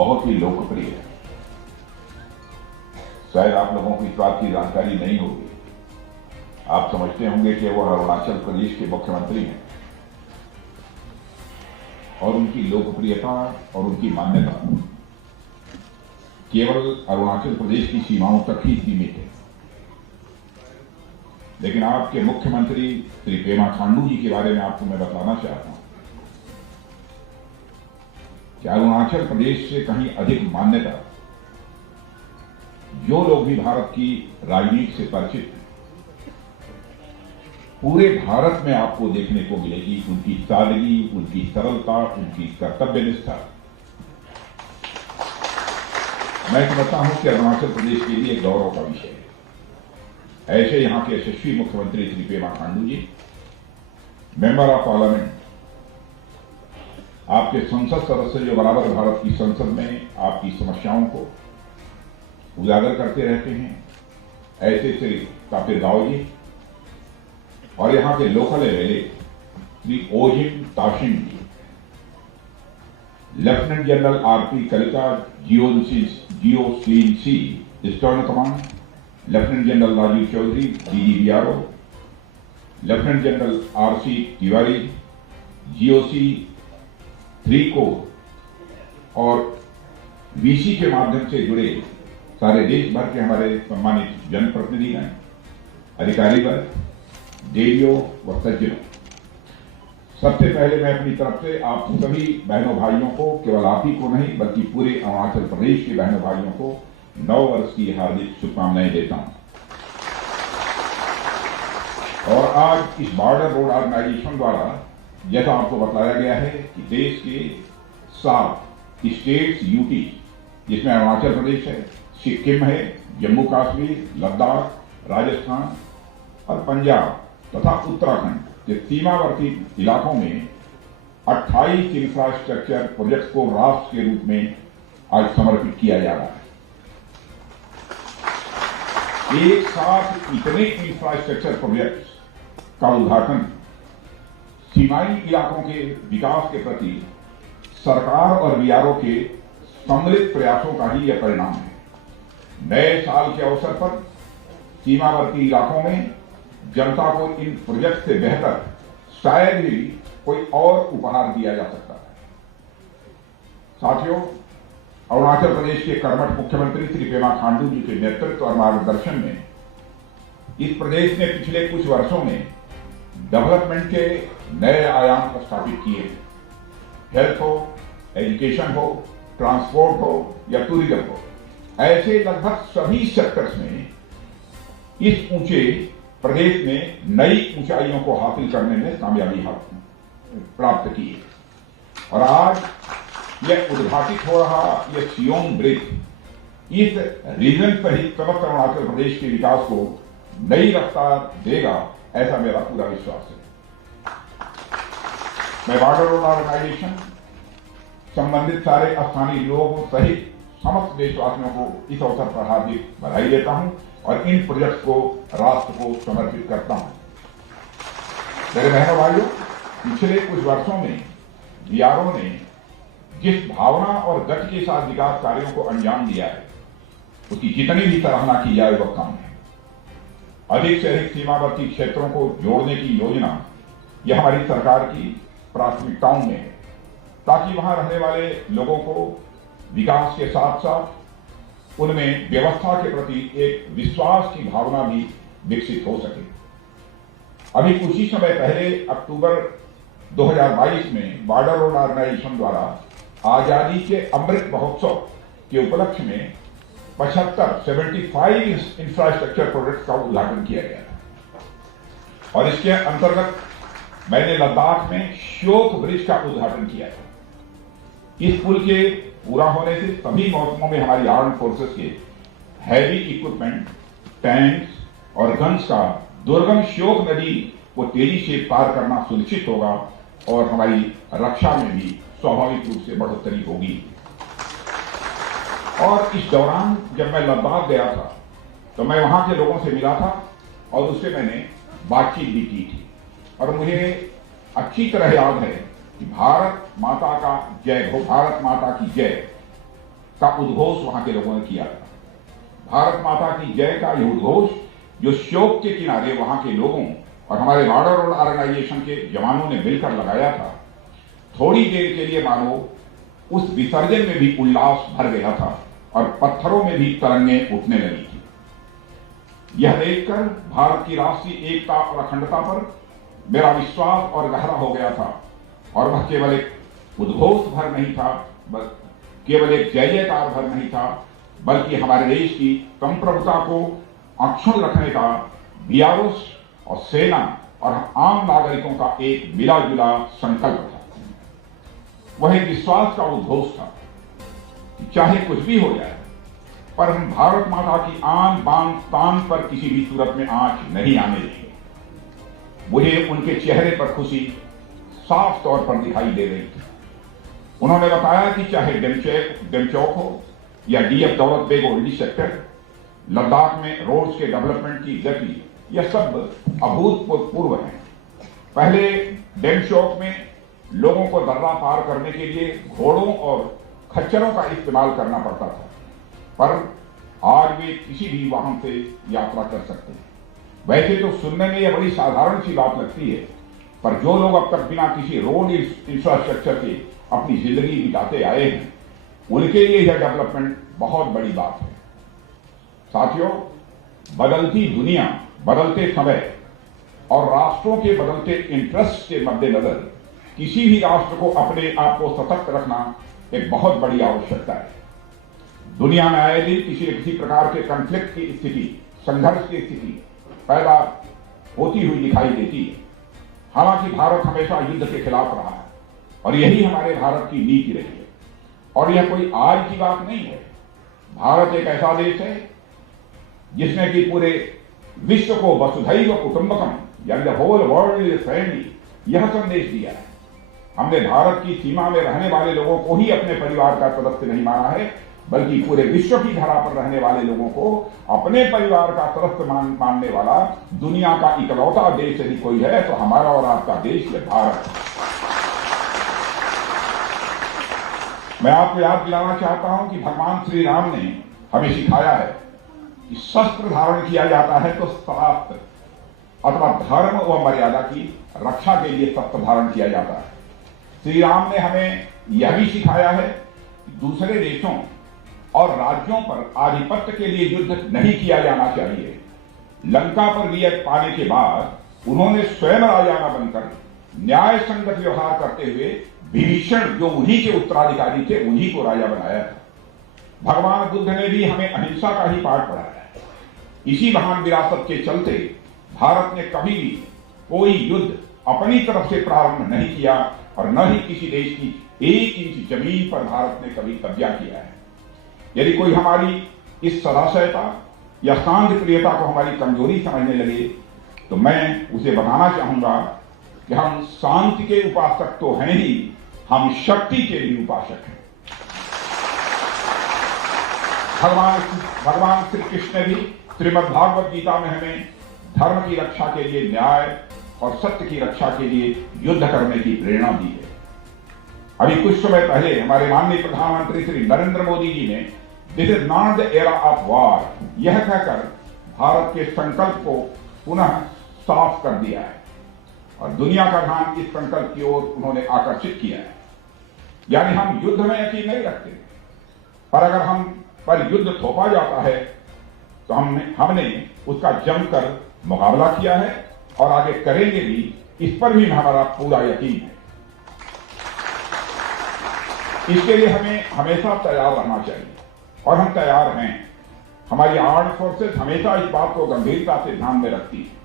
बहुत ही लोकप्रिय है। शायद आप लोगों को इस बात की जानकारी नहीं होगी। आप समझते होंगे कि वो अरुणाचल प्रदेश के मुख्यमंत्री हैं और उनकी लोकप्रियता और उनकी मान्यता केवल अरुणाचल प्रदेश की सीमाओं तक ही सीमित है। लेकिन आपके मुख्यमंत्री श्री पेमा खांडू जी के बारे में आपको मैं बताना चाहता हूं कि अरुणाचल प्रदेश से कहीं अधिक मान्यता जो लोग भी भारत की राजनीति से परिचित हैं, पूरे भारत में आपको देखने को मिलेगी उनकी सादगी, उनकी सरलता, उनकी कर्तव्य निष्ठा। मैं समझता हूं कि अरुणाचल प्रदेश के लिए गौरव का विषय है। ऐसे यहां के यशस्वी मुख्यमंत्री श्री पेमा खांडू जी, मेंबर ऑफ पार्लियामेंट, आपके संसद सदस्य जो बराबर भारत की संसद में आपकी समस्याओं को उजागर करते रहते हैं, ऐसे श्री तापिर गाव जी और यहां के local MLA Shri Ojing Tasing ji, lieutenant general RP Kalita GOCC eastern command, lieutenant general Rajiv Chaudhary DGBRO, lieutenant general RC Tiwari GOC 3 corps और वीसी के माध्यम से जुड़े सारे देश भर के हमारे सम्मानित जनप्रतिनिधिगण, अधिकारी वर्ग, देवियों व सज्जनों, सबसे पहले मैं अपनी तरफ से आप सभी बहनों भाइयों को, केवल आप ही को नहीं बल्कि पूरे अरुणाचल प्रदेश के बहनों भाइयों को नव वर्ष की हार्दिक शुभकामनाएं देता हूं। और आज इस बॉर्डर रोड ऑर्गेनाइजेशन द्वारा जैसा आपको बताया गया है कि देश के 7 स्टेट्स यूटी, जिसमें अरुणाचल प्रदेश है, सिक्किम है, जम्मू कश्मीर, लद्दाख, राजस्थान और पंजाब तथा उत्तराखंड के सीमावर्ती इलाकों में 28 इंफ्रास्ट्रक्चर प्रोजेक्ट को राष्ट्र के रूप में आज समर्पित किया जा रहा है। एक साथ इतने इंफ्रास्ट्रक्चर प्रोजेक्ट्स का उद्घाटन सीमाई इलाकों के विकास के प्रति सरकार और बीआरओ के सम्मिलित प्रयासों का ही यह परिणाम है। नए साल के अवसर पर सीमावर्ती इलाकों में जनता को इन प्रोजेक्ट से बेहतर शायद ही कोई और उपहार दिया जा सकता है। साथियों, अरुणाचल प्रदेश के कर्मठ मुख्यमंत्री श्री पेमा खांडू जी के नेतृत्व और मार्गदर्शन में इस प्रदेश ने पिछले कुछ वर्षों में डेवलपमेंट के नए आयाम स्थापित किए हैं। हेल्थ हो, एजुकेशन हो, ट्रांसपोर्ट हो या टूरिज्म हो, ऐसे लगभग सभी सेक्टर्स में इस ऊंचे प्रदेश ने नई ऊंचाइयों को हासिल करने में कामयाबी प्राप्त की है। और आज यह उद्घाटित हो रहा यह सियोंग ब्रिज इस रीजन सहित समस्त अरुणाचल प्रदेश के विकास को नई रफ्तार देगा, ऐसा मेरा पूरा विश्वास है। मैं बॉर्डर रोड ऑर्गेनाइजेशन, संबंधित सारे स्थानीय लोगों सहित समस्त देशवासियों को इस अवसर पर हार्दिक बधाई देता हूं और इन प्रोजेक्ट को राष्ट्र को समर्पित करता हूं। मेरे बहनों भाइयों, पिछले कुछ वर्षों में बीआरओ ने जिस भावना और गति के साथ विकास कार्यों को अंजाम दिया है, उसकी जितनी भी सराहना की जाए वह कम है। अधिक से अधिक सीमावर्ती क्षेत्रों को जोड़ने की योजना यह हमारी सरकार की प्राथमिकताओं में है, ताकि वहां रहने वाले लोगों को विकास के साथ साथ उनमें व्यवस्था के प्रति एक विश्वास की भावना भी विकसित हो सके। अभी कुछ ही समय पहले अक्टूबर 2022 में बॉर्डर रोड ऑर्गेनाइजेशन द्वारा आजादी के अमृत महोत्सव के उपलक्ष्य में 75 इंफ्रास्ट्रक्चर प्रोजेक्ट का उद्घाटन किया गया था। और इसके अंतर्गत मैंने लद्दाख में श्योक ब्रिज का उद्घाटन किया था। इस पुल के पूरा होने से सभी मौसमों में हमारी आर्म्ड फोर्सेस के हैवी इक्विपमेंट, टैंक्स और गन्स का दुर्गम श्योक नदी को तेजी से पार करना सुनिश्चित होगा और हमारी रक्षा में भी स्वाभाविक रूप से बढ़ोतरी होगी। और इस दौरान जब मैं लद्दाख गया था तो मैं वहां के लोगों से मिला था और उससे मैंने बातचीत भी की थी और मुझे अच्छी तरह याद है कि भारत माता का जय हो, भारत माता की जय का उद्घोष वहां के लोगों ने किया था। भारत माता की जय का यह उद्घोष जो शोक के किनारे वहां के लोगों और हमारे बॉर्डर रोड ऑर्गेनाइजेशन के जवानों ने मिलकर लगाया था, थोड़ी देर के लिए मानो उस विसर्जन में भी उल्लास भर गया था और पत्थरों में भी तरंगे उठने लगी थी। यह देखकर भारत की राष्ट्रीय एकता और अखंडता पर मेरा विश्वास और गहरा हो गया था और वह केवल एक उद्घोष भर नहीं था, केवल एक जय जयकार भर नहीं था, बल्कि हमारे देश की संप्रभुता को अक्षुण्ण रखने का बीआरओस और सेना और आम नागरिकों का एक मिला जुला संकल्प था। वह एक विश्वास का उद्घोष था कि चाहे कुछ भी हो जाए, पर हम भारत माता की आन बान तान पर किसी भी सूरत में आंच नहीं आने देंगे। मुझे उनके चेहरे पर खुशी साफ तौर पर दिखाई दे रही थी। उन्होंने बताया कि चाहे डेमचौक हो या डीएफ दौलत बेग ओल्डी सेक्टर, लद्दाख में रोड्स के डेवलपमेंट की गति, यह सब अभूतपूर्व है। पहले डेमचौक में लोगों को दर्रा पार करने के लिए घोड़ों और खच्चरों का इस्तेमाल करना पड़ता था, पर आज वे किसी भी वाहन से यात्रा कर सकते हैं। वैसे तो सुनने में यह बड़ी साधारण सी बात लगती है, पर जो लोग अब तक बिना किसी रोड इंफ्रास्ट्रक्चर के अपनी जिंदगी बिताते आए हैं, उनके लिए यह डेवलपमेंट बहुत बड़ी बात है। साथियों, बदलती दुनिया, बदलते समय और राष्ट्रों के बदलते इंटरेस्ट के मद्देनजर किसी भी राष्ट्र को अपने आप को सतर्क रखना एक बहुत बड़ी आवश्यकता है। दुनिया में आए दिन किसी न किसी प्रकार के कॉन्फ्लिक्ट की स्थिति, संघर्ष की स्थिति पैदा होती हुई दिखाई देती है। हालांकि भारत हमेशा युद्ध के खिलाफ रहा है और यही हमारे भारत की नीति रही है। और यह कोई आज की बात नहीं है। भारत एक ऐसा देश है जिसने कि पूरे विश्व को वसुधैव कुटुंबकम यानी the whole world is family यह संदेश दिया है। हमने भारत की सीमा में रहने वाले लोगों को ही अपने परिवार का सदस्य नहीं माना है, बल्कि पूरे विश्व की धरा पर रहने वाले लोगों को अपने परिवार का सदस्य मानने वाला दुनिया का इकलौता देश यदि कोई है तो हमारा और आपका देश यह भारत है। मैं आपको याद दिलाना चाहता हूं कि भगवान श्री राम ने हमें सिखाया है कि शस्त्र धारण किया जाता है तो शास्त्र अथवा धर्म व मर्यादा की रक्षा के लिए शस्त्र धारण किया जाता है। श्री राम ने हमें यह भी सिखाया है कि दूसरे देशों और राज्यों पर आधिपत्य के लिए युद्ध नहीं किया जाना चाहिए। लंका पर विजय पाने के बाद उन्होंने स्वयं राजा बनकर न्याय संगत व्यवहार करते हुए विभीषण जो उन्हीं के उत्तराधिकारी थे उन्हीं को राजा बनाया था। भगवान बुद्ध ने भी हमें अहिंसा का ही पाठ पढ़ाया है। इसी महान विरासत के चलते भारत ने कभी भी कोई युद्ध अपनी तरफ से प्रारंभ नहीं किया और न ही किसी देश की 1 इंच जमीन पर भारत ने कभी कब्जा किया है। यदि कोई हमारी इस सदाशयता या शांति प्रियता को हमारी कमजोरी समझने लगे तो मैं उसे बताना चाहूंगा कि हम शांति के उपासक तो हैं ही, हम शक्ति के भी उपासक हैं। भगवान श्री कृष्ण भी श्रीमद् भागवत गीता में हमें धर्म की रक्षा के लिए न्याय और सत्य की रक्षा के लिए युद्ध करने की प्रेरणा दी है। अभी कुछ समय पहले हमारे माननीय प्रधानमंत्री श्री नरेंद्र मोदी जी ने this is not the era of war यह कहकर भारत के संकल्प को पुनः साफ कर दिया है और दुनिया का ध्यान इस संकल्प की ओर उन्होंने आकर्षित किया है। यानी हम युद्ध में यकीन नहीं रखते, पर अगर हम पर युद्ध थोपा जाता है तो हमने उसका जमकर मुकाबला किया है और आगे करेंगे भी, इस पर भी हमारा पूरा यकीन है। इसके लिए हमें हमेशा तैयार रहना चाहिए और हम तैयार हैं। हमारी आर्म्ड फोर्सेस हमेशा इस बात को गंभीरता से ध्यान में रखती है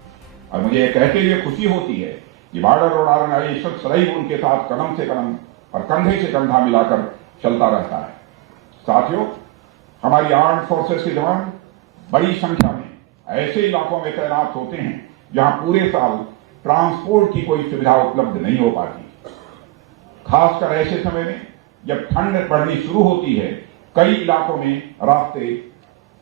और मुझे यह कहते हुए खुशी होती है कि बॉर्डर रोड ऑर्गेनाइजेशन सदैव उनके साथ कदम से कदम और कंधे से कंधा मिलाकर चलता रहता है। साथियों, हमारी आर्म्ड फोर्सेस के जवान बड़ी संख्या में ऐसे इलाकों में तैनात होते हैं जहां पूरे साल ट्रांसपोर्ट की कोई सुविधा उपलब्ध नहीं हो पाती। खासकर ऐसे समय में जब ठंड बढ़नी शुरू होती है, कई इलाकों में रास्ते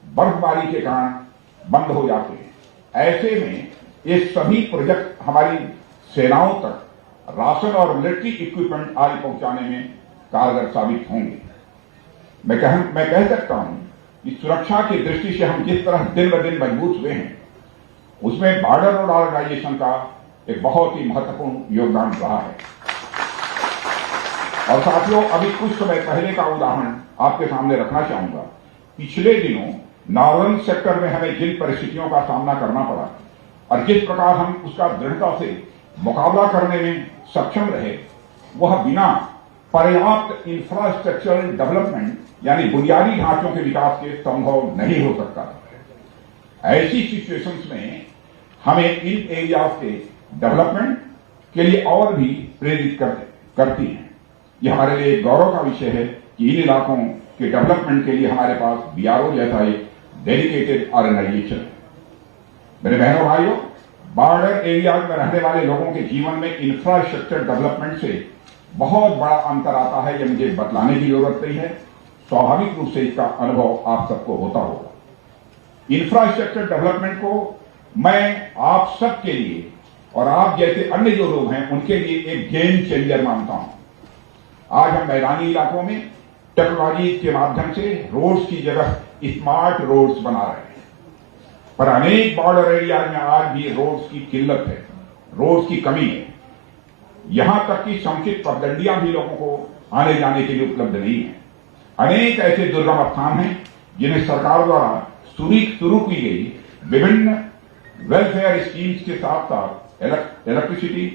बर्फबारी के कारण बंद हो जाते हैं। ऐसे में ये सभी प्रोजेक्ट हमारी सेनाओं तक राशन और मिलिट्री इक्विपमेंट आदि पहुंचाने में कारगर साबित होंगे। मैं कह सकता हूं कि सुरक्षा की दृष्टि से हम जिस तरह दिन ब दिन मजबूत हुए हैं, उसमें बॉर्डर रोड ऑर्गेनाइजेशन का एक बहुत ही महत्वपूर्ण योगदान रहा है। और साथियों, अभी कुछ समय पहले का उदाहरण आपके सामने रखना चाहूंगा। पिछले दिनों नॉर्दर्न सेक्टर में हमें जिन परिस्थितियों का सामना करना पड़ा और जिस प्रकार हम उसका दृढ़ता से मुकाबला करने में सक्षम रहे, वह बिना पर्याप्त इंफ्रास्ट्रक्चरल डेवलपमेंट यानी बुनियादी ढांचों के विकास के संभव नहीं हो सकता। ऐसी सिचुएशंस में हमें इन एरियाज के डेवलपमेंट के लिए और भी प्रेरित करती हैं। यह हमारे लिए गौरव का विषय है कि इन इलाकों के डेवलपमेंट के लिए हमारे पास बीआरओ जैसा एक डेडिकेटेड ऑर्गेनाइजेशन है। मेरे बहनों भाइयों, बॉर्डर एरियाज में रहने वाले लोगों के जीवन में इंफ्रास्ट्रक्चर डेवलपमेंट से बहुत बड़ा अंतर आता है, यह मुझे बतलाने की जरूरत नहीं है। स्वाभाविक रूप से इसका अनुभव आप सबको होता होगा। इंफ्रास्ट्रक्चर डेवलपमेंट को मैं आप सबके लिए और आप जैसे अन्य जो लोग हैं उनके लिए एक गेम चेंजर मानता हूं। आज हम मैदानी इलाकों में टेक्नोलॉजी के माध्यम से रोड्स की जगह स्मार्ट रोड्स बना रहे हैं, पर अनेक बॉर्डर एरियाज में आज भी रोड्स की किल्लत है, रोड्स की कमी है। यहां तक कि समुचित पगडंडियां भी लोगों को आने जाने के लिए उपलब्ध नहीं है। अनेक ऐसे दुर्गम स्थान हैं जिन्हें सरकार द्वारा शुरू की गई विभिन्न वेलफेयर स्कीम्स के साथ साथ इलेक्ट्रिसिटी,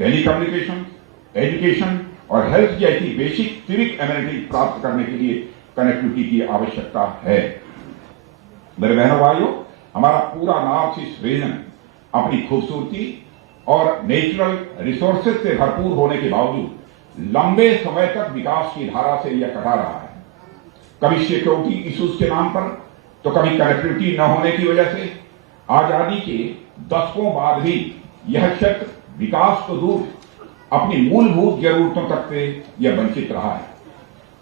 टेलीकम्युनिकेशन, एजुकेशन और हेल्थ जैसी बेसिक सिविक एमिनिटी प्राप्त करने के लिए कनेक्टिविटी की आवश्यकता है। मेरे बहनों भाइयों, हमारा पूरा नॉर्थ ईस्ट रीजन अपनी खूबसूरती और नेचुरल रिसोर्सेज से भरपूर होने के बावजूद लंबे समय तक विकास की धारा से यह कटा रहा है। कभी सिक्योरिटी इश्यूज के नाम पर, तो कभी कनेक्टिविटी न होने की वजह से आजादी के दशकों बाद भी यह क्षेत्र विकास तो दूर अपनी मूलभूत जरूरतों तक से यह वंचित रहा है।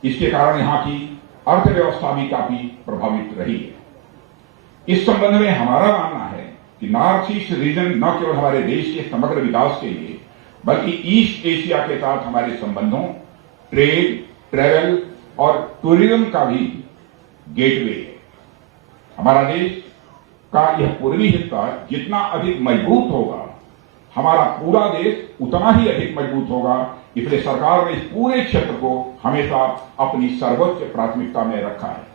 इसके कारण यहां की अर्थव्यवस्था भी काफी प्रभावित रही है। इस संबंध में हमारा मानना है कि नॉर्थ ईस्ट रीजन न केवल हमारे देश के समग्र विकास के लिए बल्कि ईस्ट एशिया के साथ हमारे संबंधों, ट्रेड, ट्रेवल और टूरिज्म का भी गेटवे है। हमारा देश का यह पूर्वी हिस्सा जितना अधिक मजबूत होगा, हमारा पूरा देश उतना ही अधिक मजबूत होगा। इसलिए सरकार ने इस पूरे क्षेत्र को हमेशा अपनी सर्वोच्च प्राथमिकता में रखा है।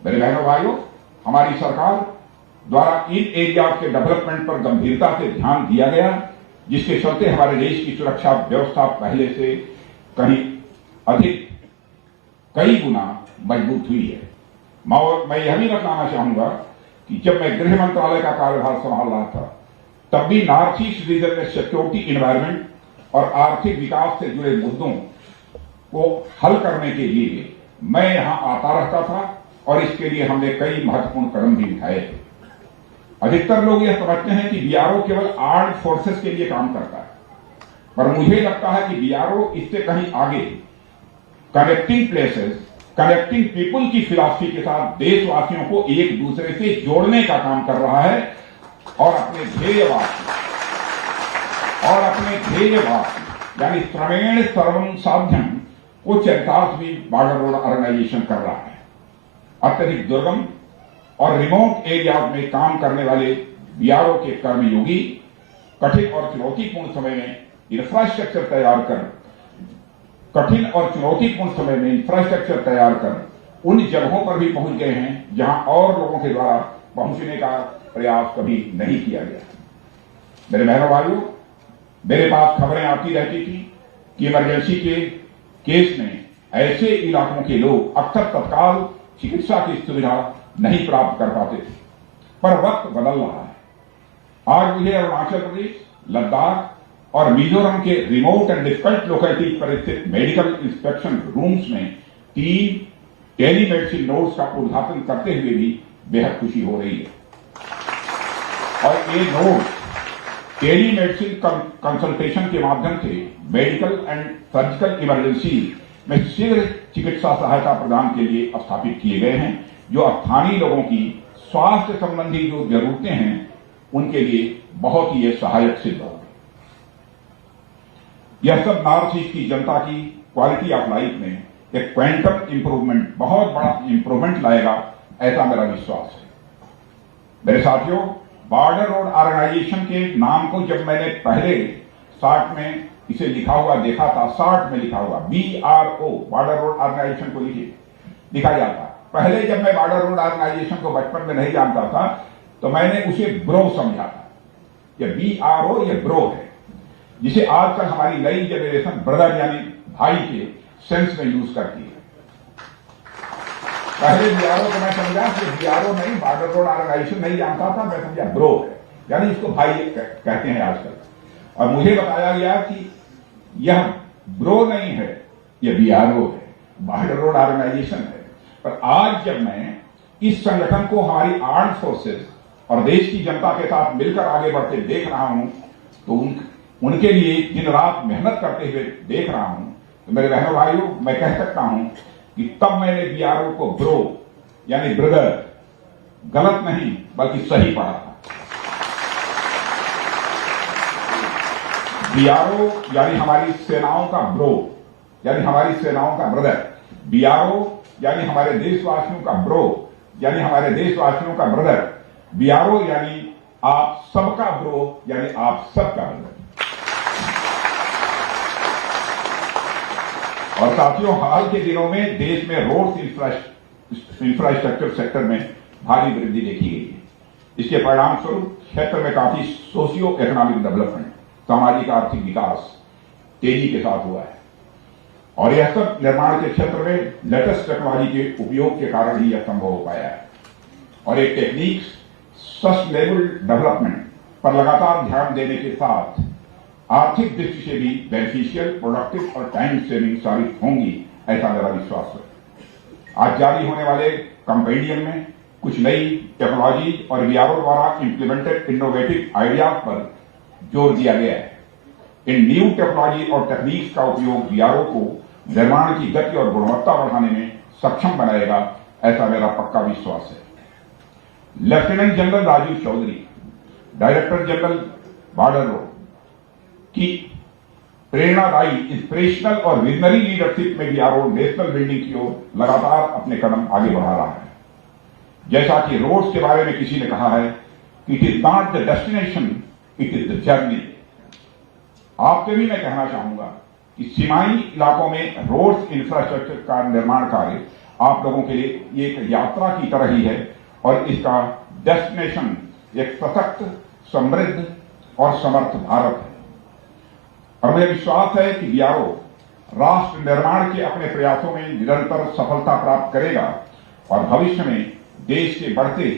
मेरे बहनों भाइयों, हमारी सरकार द्वारा इन एरिया के डेवलपमेंट पर गंभीरता से ध्यान दिया गया, जिसके चलते हमारे देश की सुरक्षा व्यवस्था पहले से कहीं अधिक कई गुना मजबूत हुई है। मैं यह भी बताना चाहूंगा कि जब मैं गृह मंत्रालय का कार्यभार संभाल रहा था, तब भी नॉर्थ ईस्ट रीजन में सिक्योरिटी, एनवायरमेंट और आर्थिक विकास से जुड़े मुद्दों को हल करने के लिए मैं यहां आता रहता था और इसके लिए हमने कई महत्वपूर्ण कदम भी उठाए थे। अधिकतर लोग यह समझते हैं कि बीआरओ केवल आर्म्ड फोर्सेस के लिए काम करता है, पर मुझे लगता है कि बीआरओ इससे कहीं आगे कनेक्टिंग प्लेसेस, कनेक्टिंग पीपुल की फिलॉसफी के साथ देशवासियों को एक दूसरे से जोड़ने का काम कर रहा है और अपने ध्येयवाद यानी क्रमेण सर्वम साध्यम को चरितार्थ भी बॉर्डर रोड ऑर्गेनाइजेशन कर रहा है। अत्यधिक दुर्गम और रिमोट एरियाज में काम करने वाले बीआरओ के कर्मयोगी कठिन और चुनौतीपूर्ण समय में इंफ्रास्ट्रक्चर तैयार कर उन जगहों पर भी पहुंच गए हैं जहां और लोगों के द्वारा पहुंचने का प्रयास कभी नहीं किया गया। मेरे बहनों भाइयों, मेरे पास खबरें आती रहती थी कि इमरजेंसी के केस में ऐसे इलाकों के लोग अक्सर तत्काल चिकित्सा की सुविधा नहीं प्राप्त कर पाते थे, पर वक्त बदल रहा है। आज मुझे अरुणाचल प्रदेश, लद्दाख और मिजोरम के रिमोट एंड डिफिकल्ट लोकेलिटीज पर स्थित मेडिकल इंस्पेक्शन रूम्स में 3 टेलीमेडिसिन नोड्स का उद्घाटन करते हुए भी बेहद खुशी हो रही है। और ये नोड टेलीमेडिसिन कंसल्टेशन के माध्यम से मेडिकल एंड सर्जिकल इमरजेंसी में शीघ्र चिकित्सा सहायता प्रदान के लिए स्थापित किए गए हैं, जो स्थानीय लोगों की स्वास्थ्य संबंधी जो जरूरतें हैं उनके लिए बहुत ही सहायक सिद्ध होगा। यह सब नॉर्थ ईस्ट की जनता की क्वालिटी ऑफ लाइफ में एक क्वांटम इंप्रूवमेंट, बहुत बड़ा इंप्रूवमेंट लाएगा, ऐसा मेरा विश्वास है। मेरे साथियों, बॉर्डर रोड ऑर्गेनाइजेशन के नाम को जब मैंने पहले शार्ट में इसे लिखा हुआ देखा था, शार्ट में लिखा हुआ BRO, बॉर्डर रोड ऑर्गेनाइजेशन को लिखा जाता। पहले जब मैं बॉर्डर रोड ऑर्गेनाइजेशन को बचपन में नहीं जानता था तो मैंने उसे ब्रो समझा था। ये BRO ये ब्रो है, जिसे आजकल हमारी नई जनरेशन ब्रदर यानी भाई के सेंस में यूज करती है। पहले BRO को मैं समझा कि BRO नहीं, बॉर्डर रोड ऑर्गेनाइजेशन नहीं जानता था, मैं समझा ब्रो है, यानी इसको भाई कहते हैं आजकल। और मुझे बताया गया कि यह ब्रो नहीं है, यह BRO है, बॉर्डर रोड ऑर्गेनाइजेशन है। पर आज जब मैं इस संगठन को हमारी आर्म्ड फोर्सेस और देश की जनता के साथ मिलकर आगे बढ़ते देख रहा हूं तो उनके लिए दिन रात मेहनत करते हुए देख रहा हूं, तो मेरे बहनों भाइयों, मैं कह सकता हूं कि तब मैंने BRO को ब्रो यानी ब्रदर गलत नहीं बल्कि सही पढ़ा था। BRO यानी हमारी सेनाओं का ब्रो, यानी हमारी सेनाओं का ब्रदर। BRO यानी हमारे देशवासियों का ब्रो, यानी हमारे देशवासियों का ब्रदर। BRO यानी आप सबका ब्रो, यानी आप सबका ब्रदर। और साथियों, हाल के दिनों में देश में रोड इंफ्रास्ट्रक्चर सेक्टर में भारी वृद्धि देखी गई है। इसके परिणाम स्वरूप क्षेत्र में काफी सोशियो इकोनॉमिक डेवलपमेंट, सामाजिक आर्थिक विकास तेजी के साथ हुआ है। और यह सब निर्माण के क्षेत्र में लेटेस्ट टेक्नोलॉजी के उपयोग के कारण ही यह संभव हो पाया है। और एक टेक्निक सस्टेनेबल डेवलपमेंट पर लगातार ध्यान देने के साथ आर्थिक दृष्टि से भी बेनिफिशियल, प्रोडक्टिव और टाइम सेविंग साबित होंगी, ऐसा मेरा विश्वास है। आज जारी होने वाले कंपेंडियम में कुछ नई टेक्नोलॉजी और BRO द्वारा इंप्लीमेंटेड इनोवेटिव आइडियाज पर जोर दिया गया है। इन न्यू टेक्नोलॉजी और टेक्निक्स का उपयोग BRO को निर्माण की गति और गुणवत्ता बढ़ाने में सक्षम बनाएगा, ऐसा मेरा पक्का विश्वास है। Lieutenant general Rajiv Chaudhary, director general border road की प्रेरणादायी, इंस्पिरेशनल और विजनरी लीडरशिप में BRO नेशनल बिल्डिंग की ओर लगातार अपने कदम आगे बढ़ा रहा है। जैसा कि रोड्स के बारे में किसी ने कहा है कि it is not the destination, it is the journey. आपसे भी मैं कहना चाहूंगा कि सीमाई इलाकों में रोड्स इंफ्रास्ट्रक्चर का निर्माण कार्य आप लोगों के लिए एक यात्रा की तरह ही है और इसका डेस्टिनेशन एक सशक्त, समृद्ध और समर्थ भारत है। और मुझे विश्वास है कि BRO राष्ट्र निर्माण के अपने प्रयासों में निरंतर सफलता प्राप्त करेगा और भविष्य में देश के बढ़ते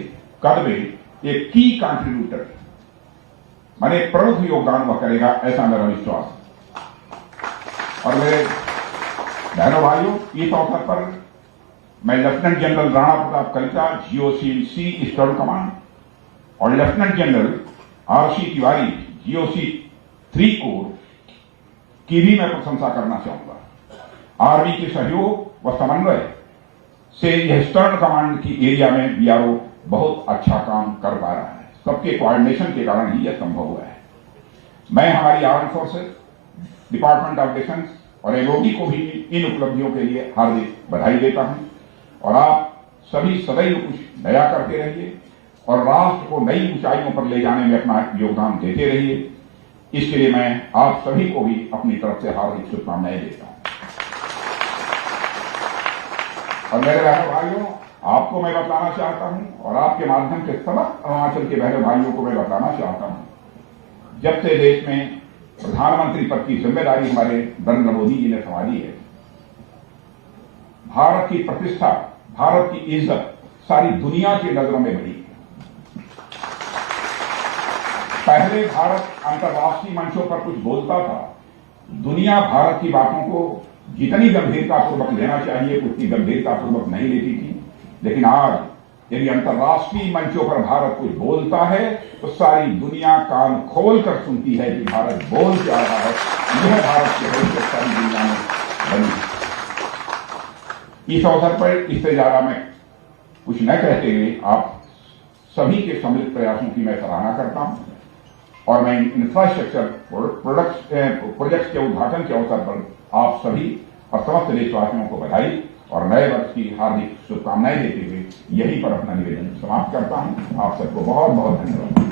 कद में एक की कंट्रीब्यूटर माने प्रमुख योगदान वह करेगा, ऐसा मेरा विश्वास है। और मेरे बहनों भाइयों, इस अवसर पर मैं lieutenant general Rana Pratap Kalita, GOC eastern command और lieutenant general RC Tiwari, GOC 3 corps की भी मैं प्रशंसा करना चाहूंगा। आर्मी के सहयोग व समन्वय से यह ईस्टर्न कमांड की एरिया में BRO बहुत अच्छा काम कर पा रहा है। सबके कोऑर्डिनेशन के कारण ही यह संभव हुआ है। मैं हमारी armed forces, department of defence और MOD को भी इन उपलब्धियों के लिए हार्दिक बधाई देता हूं। और आप सभी सदैव कुछ नया करते रहिए और राष्ट्र को नई ऊंचाइयों पर ले जाने में अपना योगदान देते रहिए। इसके लिए मैं आप सभी को भी अपनी तरफ से हार्दिक शुभकामनाएं देता हूं। और मेरे बहनों भाइयों, आपको मैं बताना चाहता हूं और आपके माध्यम से समस्त अरुणाचल के बहनों भाइयों को मैं बताना चाहता हूं, जब से देश में प्रधानमंत्री पद की जिम्मेदारी हमारे नरेंद्र मोदी जी ने संभाली है, भारत की प्रतिष्ठा, भारत की इज्जत सारी दुनिया की नजरों में बढ़ी। पहले भारत अंतर्राष्ट्रीय मंचों पर कुछ बोलता था, दुनिया भारत की बातों को जितनी गंभीरतापूर्वक लेना चाहिए उतनी गंभीरतापूर्वक नहीं लेती थी। लेकिन आज यदि अंतर्राष्ट्रीय मंचों पर भारत कुछ बोलता है तो सारी दुनिया कान खोल कर सुनती है कि भारत बोल क्या रहा है। यह भारत की भविष्य सारी दुनिया में बनी। इस अवसर पर इससे ज्यादा मैं कुछ न कहते हुए आप सभी के सम्मिलित प्रयासों की मैं सराहना करता हूं और मैं इंफ्रास्ट्रक्चर प्रोजेक्ट्स के उद्घाटन के अवसर पर आप सभी और समस्त देशवासियों को बधाई और नए वर्ष की हार्दिक शुभकामनाएं देते हुए यहीं पर अपना निवेदन समाप्त करता हूं। आप सबको बहुत बहुत धन्यवाद।